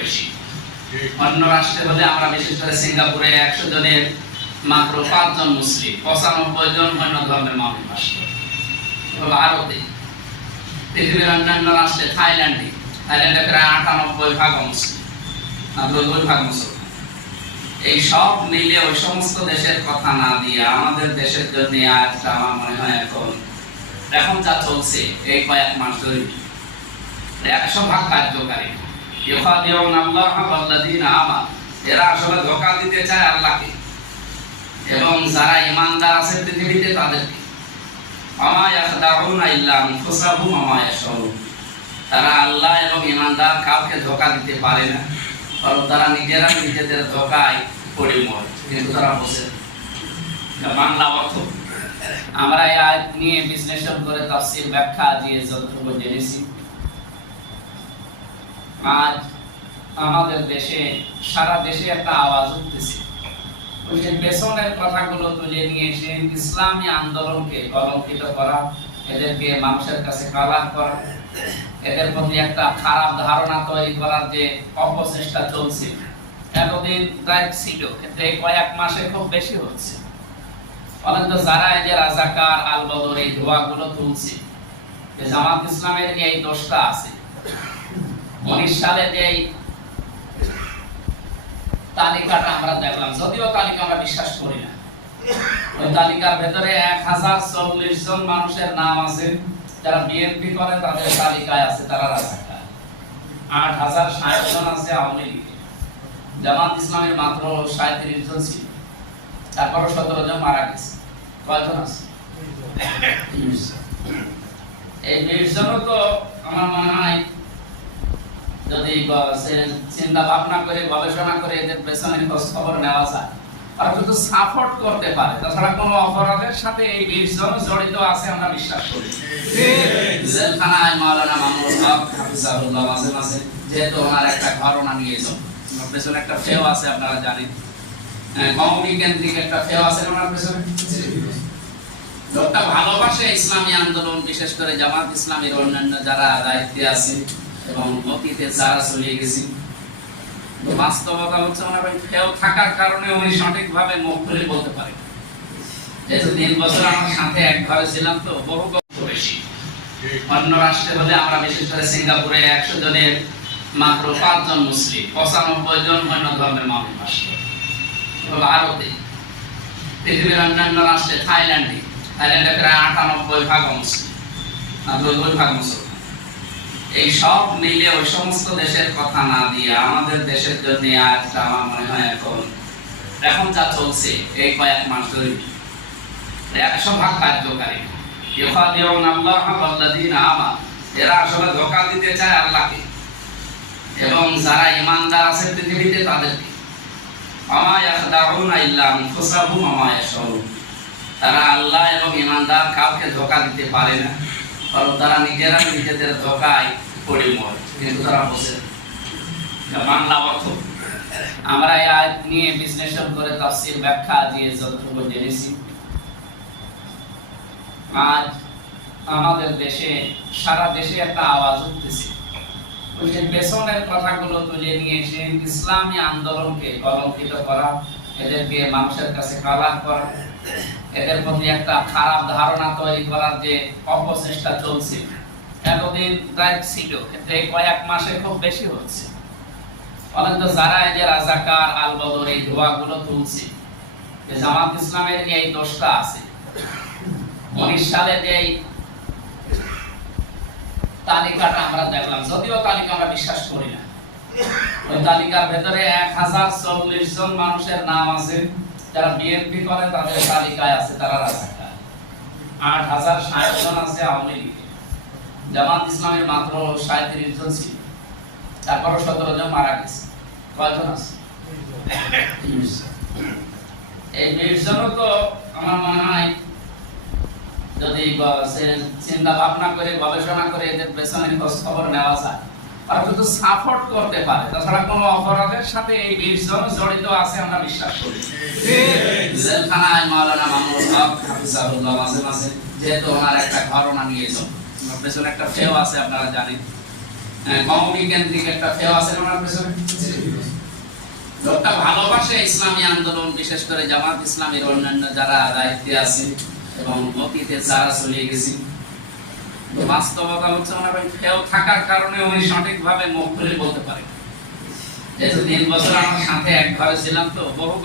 বেশি। অন্য রাষ্ট্রে হলে আমরা বিশেষ করে সিঙ্গাপুরে একশো জনের মাত্র পাঁচজন মুসলিম, পঁচানব্বই জন অন্য ধর্মের মানুষ বাস করে। ভারতে পৃথিবীর অন্যান্য রাষ্ট্রে থাইল্যান্ডে থাইল্যান্ডে প্রায় আটানব্বই ভাগ মুসলিম ভাগ মুসলমান এই সব মিলে ওই সমস্ত দেশের কথা না দিয়ে আমাদের দেশের জন্য আজটা আমার মনে হয় এখন এখন যা চলছে, এই কয়েক মাস ধরে, একশো ভাগ কার্যকারী এরা আসলে ধোঁকা দিতে চায় আল্লাহকে। এবং যারা ইমানদার আছে পৃথিবীতে তাদেরকে। তারা আল্লাহ এবং ইমানদার কাউকে ধোঁকা দিতে পারে না। কারণ তারা নিজেরা নিজেদের ধোঁকায় পড়ে মরে কিন্তু তারা বাংলা অর্থ। আমরা এই নিয়ে বিশ্লেষণ করে তাফসীর ব্যাখ্যা দিয়ে যতটুকু জেনেছি। আজ আমাদের দেশে, সারা দেশে একটা আওয়াজ উঠতেছে। ওই যে পেছনের কথাগুলো তুলে নিয়ে এসে ইসলামী আন্দোলনকে কলঙ্কিত করা, এদেরকে মানুষের কাছে কালার করা, এদের প্রতি একটা খারাপ ধারণা তৈরি করার যে অপচেষ্টা চলছে, এতদিন প্রায় ছিল, কিন্তু এই কয়েক মাসে খুব বেশি হচ্ছে। অনেক যারা এই যে রাজাকার আল বদর এই ধোয়াগুলো তুলছে জামাত ইসলামের এই দোষটা আছে উনিশ সালে যে তালিকাটা আমরা দেখলাম যদিও তালিকা আমরা বিশ্বাস করি না ওই তালিকার ভেতরে এক হাজার চল্লিশ জন মানুষের নাম আছে যারা বিএনপি করে তাদের তালিকায় আছে তারা রাজাকার। আট হাজার ষাট জন আছে আওয়ামী লীগের জামাত ইসলামের মাত্র সাঁত্রিশ জন ছিল। তারপরও সতেরো জন মারা গেছে। কয়জন আছে? এই বিশ জনও তো আমার মনে হয় যদি চিন্তা ভাবনা করে গবেষণা করে এদের পেছনের খোঁজ খবর নেওয়া যায় শুধু সাপোর্ট করতে পারে। তাছাড়া কোনো অপরাধের সাথে এই জড়িত আছে আমরা বিশ্বাস করি। জেলখানায় মাওলানা হক হাফিজাহুল্লাহ মাঝে মাঝে যেহেতু ওনার একটা ঘটনা নিয়েছেন ওনার পেছনে একটা ফেও আছে আপনারা জানেন। হ্যাঁ, কেন্দ্রিক একটা ফেও আছে ওনার পেছনে। লোকটা ভালোবাসে ইসলামী আন্দোলন বিশেষ করে জামাত ইসলামের অন্যান্য যারা দায়িত্বে আছে। এবং অতীতে যারা চলে গেছি। বাস্তবতা হচ্ছে ওনার ওই ফেও থাকার কারণে উনি সঠিকভাবে মুখ খুলে বলতে পারে যেহেতু তিন বছর আমার সাথে এক ঘরে ছিলাম তো, বহু বেশি। অন্য রাষ্ট্রে হলে আমরা বিশেষ করে সিঙ্গাপুরে একশো জনের মাত্র পাঁচজন মুসলিম, পঁচানব্বই জন অন্য ধর্মের মানুষ বাস করে। ভারতে, পৃথিবীর অন্যান্য রাষ্ট্রে থাইল্যান্ডে থাইল্যান্ডে প্রায় আটানব্বই ভাগ মুসলিম মাত্র দুই ভাগ মুসলমান। এই সব মিলে ওই সমস্ত দেশের কথা না দিয়ে আমাদের দেশের জন্য আমার মনে হয় এখন এখন যা চলছে, এই কয়েক মাস ধরে। একশো ভাগ কার্যকারী। আমানু। এরা আসলে ধোঁকা দিতে চায় আল্লাহকে। এবং যারা ইমানদার আছে পৃথিবীতে তাদেরকে। আমা ইয়াখদাউনা ইল্লা আমা তারা আল্লাহ এবং ইমানদার কাউকে ধোকা দিতে পারে না। কারণ তারা নিজেরা নিজেদের ধোঁকায় পড়ে মরে কিন্তু তারা বসে বাংলা অর্থ। আমরা এই নিয়ে বিশ্লেষণ করে তাফসীর ব্যাখ্যা দিয়ে যতটুকু জেনেছি। আজ আমাদের দেশে, সারা দেশে একটা আওয়াজ উঠতেছে। পেছনের কথাগুলো তুলে নিয়ে এসে ইসলামী আন্দোলনকে কলঙ্কিত করা এদেরকে মানুষের কাছে কালার করা, এদের প্রতি একটা খারাপ ধারণা তৈরি করার যে অপচেষ্টা চলছে। এতদিন প্রায় ছিল, কিন্তু এই কয়েক মাসে খুব বেশি হচ্ছে। যারা এই যে রাজাকার আল বদর এই ধোয়াগুলো তুলছে, যে জামাত ইসলামের এই দোষটা আছে। উনিশ সালে যে তালিকাটা আমরা দেখলাম, যদিও তালিকা আমরা বিশ্বাস করি না ওই তালিকার ভেতরে এক হাজার চল্লিশ জন মানুষের নাম আছে। যারা বিএনপি করে তাদের তালিকায় আছে তারা রাজাকার। আট হাজার ষাট জন আছে আওয়ামী লীগের জামাত ইসলামের মাত্র সাঁত্রিশ জন ছিল। তারপরও সতেরো জন মারা গেছে। কয়জন আছে? এই বিশ জনও তো আমার মনে হয় যদি চিন্তা ভাবনা করে গবেষণা করে এদের পেছনের খোঁজ খবর নেওয়া যায়। শুধু সাপোর্ট করতে পারে। তাছাড়া কোনো অপরাধের সাথে এই বিশ জন জড়িত আছে আমরা বিশ্বাস করি। জেলখানায় মাওলানা মামুনুল হক হাফিজাহুল্লাহ মাঝে মাঝে যেহেতু ওনার একটা ঘটনা নিয়েছেন ওনার পেছনে একটা ফেও আছে, আপনারা জানেন। কমবি কেন্দ্রিক একটা ফেও আছে ওনার পেছনে। লোকটা ভালোবাসে ইসলামী আন্দোলন, বিশেষ করে জামাত ইসলামের অন্যান্য যারা দায়িত্বে আছে এবং অতীতে যারা চলে বাস্তবতা হচ্ছে ওনার ওই ফেও থাকার কারণে উনি সঠিকভাবে মুখ খুলে বলতে পারেন। যেহেতু তিন বছর আমার সাথে এক ঘরে ছিলাম তো, বহু